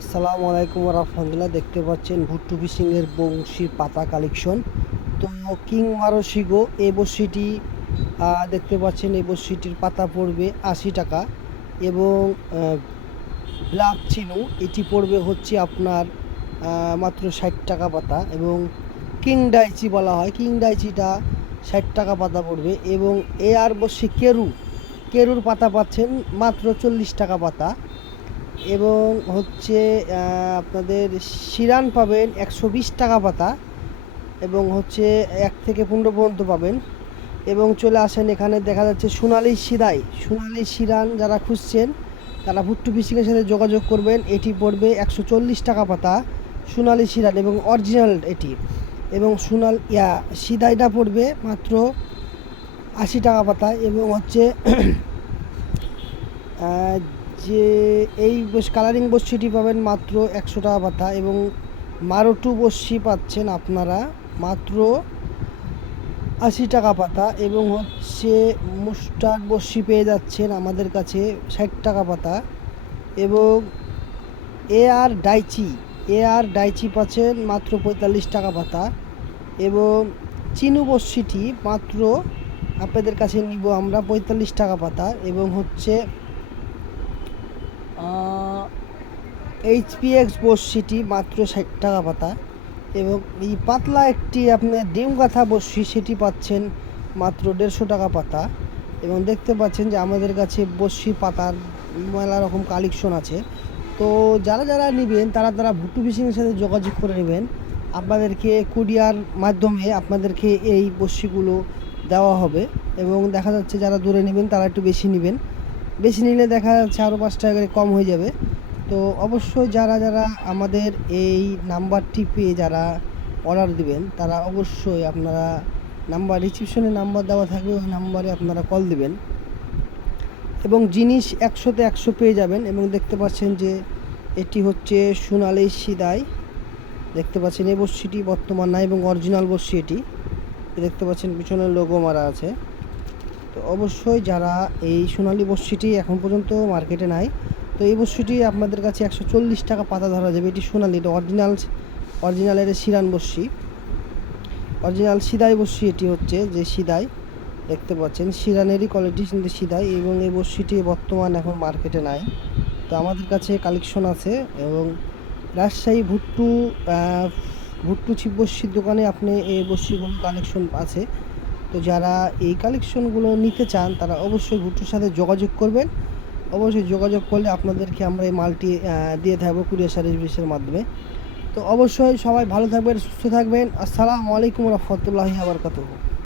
আসসালামু আলাইকুম রহমতুল্লাহ। দেখতে পাচ্ছেন ভুট্টু ফিশিংয়ের বংশীর পাতা কালেকশন। তো কিং মারসিগো এই বড়শিটি দেখতে পাচ্ছেন, এই বড়শিটির পাতা পড়বে 80 টাকা। এবং ব্ল্যাক চিনু এটি পড়বে হচ্ছে আপনার মাত্র 60 টাকা পাতা। এবং কিং ডাইচি বলা হয়, কিং ডাইচিটা 60 টাকা পাতা পড়বে। এবং এয়ার বড়শি কেরুর পাতা পাচ্ছেন মাত্র 40 টাকা পাতা। এবং হচ্ছে আপনাদের শিরান পাবেন 120 টাকা পাতা। এবং হচ্ছে 1 থেকে 15 পর্যন্ত পাবেন। এবং চলে আসেন, এখানে দেখা যাচ্ছে সোনালি শিরান যারা খুঁজছেন তারা ভুট্টু ফিশিংয়ের সাথে যোগাযোগ করবেন। এটি পড়বে 140 টাকা পাতা, সোনালি শিরান এবং অরিজিনাল এটি। এবং সিদাইটা পড়বে মাত্র 80 টাকা পাতা। এবং হচ্ছে যে এই কালারিং বড়শিটি পাবেন মাত্র 100 টাকা পাতা। এবং মারুটু বড়শি পাচ্ছেন আপনারা মাত্র 80 টাকা পাতা। এবং হচ্ছে মুস্টার্ড বড়শি পেয়ে যাচ্ছেন আমাদের কাছে 60 টাকা পাতা। এবং এ আর ডাইচি পাচ্ছেন মাত্র 45 টাকা পাতা। এবং চিনু বড়শিটি মাত্র আপনাদের কাছে নিব আমরা 45 টাকা পাতা। এবং হচ্ছে এইচপিএক্স বড়শিটি মাত্র 60 টাকা পাতা। এবং এই পাতলা একটি আপনার ডিম গাঁথা বড়শি সেটি পাচ্ছেন মাত্র 150 টাকা পাতা। এবং দেখতে পাচ্ছেন যে আমাদের কাছে বড়শি পাতার মেলা রকম কালেকশন আছে। তো যারা যারা নেবেন তারা ভুট্টু ফিশিংয়ের সাথে যোগাযোগ করে নেবেন। আপনাদেরকে কুরিয়ার মাধ্যমে আপনাদেরকে এই বড়শিগুলো দেওয়া হবে। এবং দেখা যাচ্ছে যারা দূরে নেবেন তারা একটু বেশি নেবেন, বেশি নিলে দেখা যাচ্ছে আরও 5 টাকা করে কম হয়ে যাবে। তো অবশ্যই যারা যারা আমাদের এই নাম্বারটি পেয়ে যারা অর্ডার দিবেন তারা অবশ্যই আপনারা রিসিপশনে নাম্বার দেওয়া থাকবে, ওই নাম্বারে আপনারা কল দিবেন। এবং জিনিস 100তে 100 পেয়ে যাবেন। এবং দেখতে পাচ্ছেন যে এটি হচ্ছে সোনালি সিদাই, দেখতে পাচ্ছেন এই বড়শিটি বর্তমান নাই এবং অরিজিনাল বড়শি এটি। দেখতে পাচ্ছেন পিছনের লোগো মারা আছে। তো অবশ্যই যারা এই সোনালি বড়শিটি এখন পর্যন্ত মার্কেটে নাই, তো এই বড়শিটি আপনাদের কাছে 140 টাকা পাতা ধরা যাবে। এটি সোনালি, এটা অরিজিনালের শিরান বড়শি, অরিজিনাল সিদাই বড়শি। এটি হচ্ছে যে সিদাই, দেখতে পাচ্ছেন শিরানেরই কোয়ালিটি কিন্তু সিদাই। এবং এই বড়শিটি বর্তমান এখন মার্কেটে নাই, তো আমাদের কাছে কালেকশন আছে। এবং রাজশাহী ভুট্টু ছিপ বড়শির দোকানে আপনি এই বড়শিগুলো কালেকশন আছে। তো যারা এই কালেকশনগুলো নিতে চান তারা অবশ্যই ভুট্টুর সাথে যোগাযোগ করবেন। অবশ্যই যোগাযোগ করলে আপনাদেরকে আমরা এই মালটি দিয়ে থাকবো কুরিয়ার সার্ভিসের মাধ্যমে। তো অবশ্যই সবাই ভালো থাকবেন, সুস্থ থাকবেন। আসসালামু আলাইকুম রহমতুল্লাহি ওয়া বারাকাতুহু।